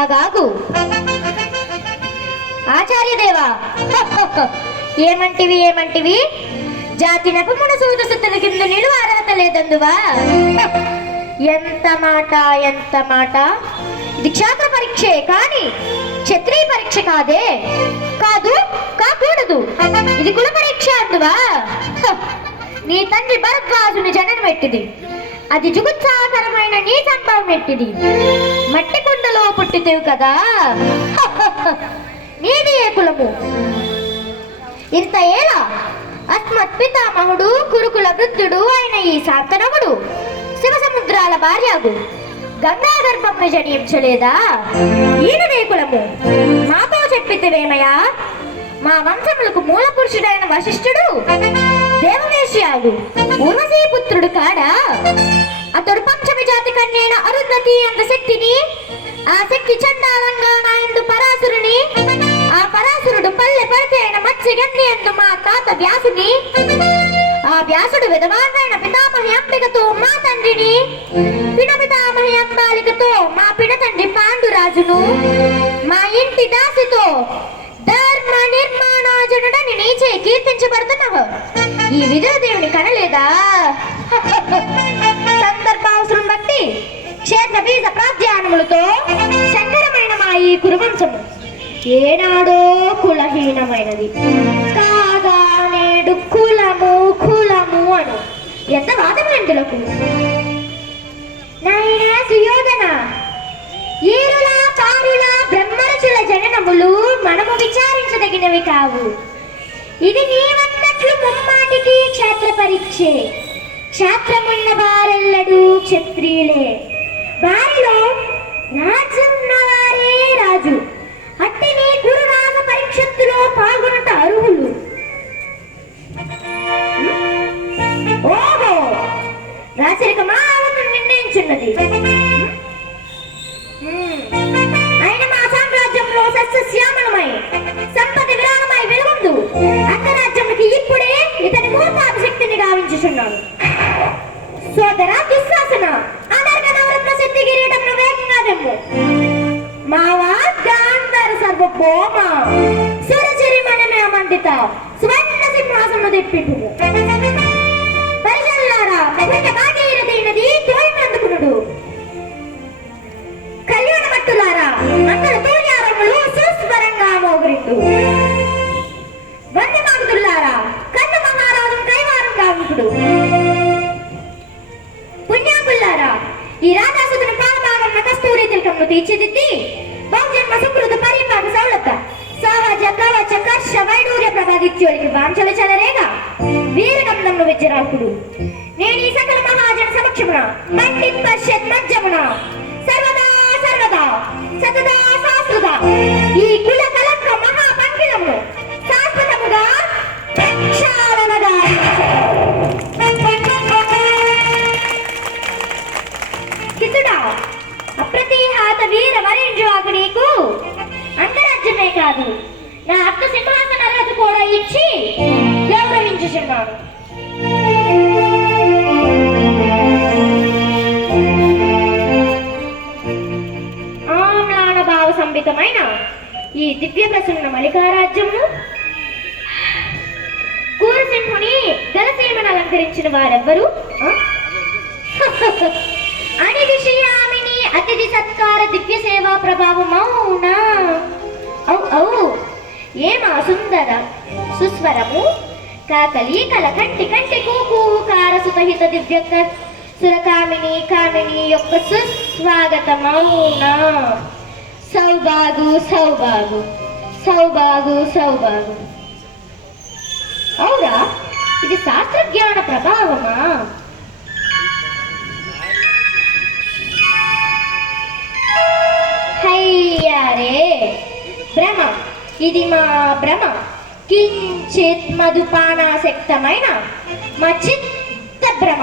ఆగాగు ఆచార్యదేవా. ఏమంటివి జాతి నపమున సూదసుతుల కింద నిలువ అర్హత లేదందువా? ఎంత మాట. ఇది క్షాత్ర పరీక్షే కానీ క్షత్రియ పరీక్ష కాకూడదు. ఇది కుల పరీక్ష అందువా? నీ తండ్రి భరద్వాజుని జననం ఎట్టిది, అది జుగుత్సాకరమైన నీ సంభవం ఎట్టిది. మట్టి కుండలో పుట్టితేవు కదా, నీది ఏ కులము? ఇంత ఏలా అస్మత్ పితామహుడు కురుకుల వృద్ధుడు అయిన ఈ శాంతనవుడు శివసముద్రాల భార్యాగు గంగా గర్భంను జనించలేదా? ఈయనదే కులము మాతో చెప్పితేవేమయ్యా? మా వంశములకు మూల పురుషుడైన వశిష్ఠుడు దేవవేశ్యాగు ఊర్వశీ పుత్రుడు కాడా? అతడు పంచమి జాతి కన్యైన అరుంధతి అంత శక్తిని, ఆ శక్తి చండాలంగా నాయందు పరాసురుని, ఆ పరాసురుడు పల్లె పడితే అయిన మత్స్యగంధి ఎందు మా తాత వ్యాసుని, ఆ వ్యాసుడు విధవారైన పితామహి అంబికతో మా తండ్రిని, పినపితామహి అంబాలికతో మా పినతండ్రి పాండురాజును, మా ఇంటి దాసితో ధర్మ నిర్మాణాజనుడని నీచే కీర్తించబడుతున్నావు. ఈ విజయదేవుని కనలేదా? సందర్భావసరం బట్టి క్షేత్ర బీజ ప్రాధ్యానములతో శంకరమైన మా ఈ కురువంశము ఏనాడో కులహీనమైనది కాగా నేడు కులము అను ఎంత వాదమేందులకు. నాయనా సుయోధన, ఈరుల పారుల బ్రహ్మరచుల జననములు మనము విచారించదగినవి కావు. ఇది నీవన్నట్లు ముమ్మాటికి క్షేత్ర పరీక్షే. క్షేత్రమున్న వారెల్లడూ క్షత్రియులే, వారిలో రాజ్యం ఉన్నవారే రాజు. అట్టి నీ గురురాజ పరీక్షత్తులో పాల్గొనట అర్హులు. ఓహో, రాచరిక మాలను నిర్ణయించున్నది. ఆయన మా సామ్రాజ్యంలో సస్యశ్యామలమై సంపద విరామమై వెలుగుందు అంగరాజ్యముకి ఇప్పుడే ఇతని మూర్ఖాభిశక్తిని గావించుచున్నాను. సోదర దుశ్శాసన, అనర్గ నవరత్న శక్తి కిరీటంను వేగంగా దెమ్ము. మావా గాంధర సర్వభౌమ సురచరి మనమే మండిత స్వర్ణ సింహాసనము తెప్పిటు. పరిజల్లారా, భాగీరథైనది తోయినందుకునుడు. కళ్యాణ మట్టులారా, మంగళ తోయారములు సుస్వరంగా మోగురిండు. వంది మాగుదులారా, కన్ను మహారాజు కైవారం గావింపుడు. పుణ్యాకుల్లారా, ఈ రాజాసుని పాలభాగం కస్తూరి తిలకమును తీర్చిదిద్ది బహుజన్మ సుకృత పరిపాక సౌలత సావాజ కవచ కర్ష వైడూర్య ప్రభాదిత్యుడికి వాంఛలు చెలరేగా వీరగంధమును విద్యరాకుడు. నేను ఈ సకల మహాజన సమక్షమున పండిత్ పశ్యత్ మధ్యమున సర్వదా సతదా శాశ్వత ఈ కుల కలంక మహాపంకిలమును శాశ్వతముగా ప్రక్షాళనగా కితుడా అప్రతిహాత వీర వరేంద్రాగు నీకు అంగరాజ్యమే కాదు, నా అత్త సింహాసన అర్హత కూడా ఇచ్చి గౌరవించుచున్నాను. ఆమ్లాన భావ సంబితమైన ఈ దివ్య ప్రసన్న మలికారాజ్యమును కూరసింహుని గలసీమను అలంకరించిన వారెవ్వరు? అనిదిశయామిని అతిథి సత్కార దివ్య సేవా ప్రభావమౌనా. ఏమా సుందర సుస్వరము కాకలి కలకంటి కంటి కూకార సుతహిత దివ్య సురకామిని కామిని యొక్క సుస్వాగతమౌనా. సౌభాగు. అవురా, ఇది శాస్త్రజ్ఞాన ప్రభావమా? హయ్యారే భ్రమ, ఇది మా భ్రమ. కించిత్ మధుపానాసక్తమైన మా చిత్త భ్రమ.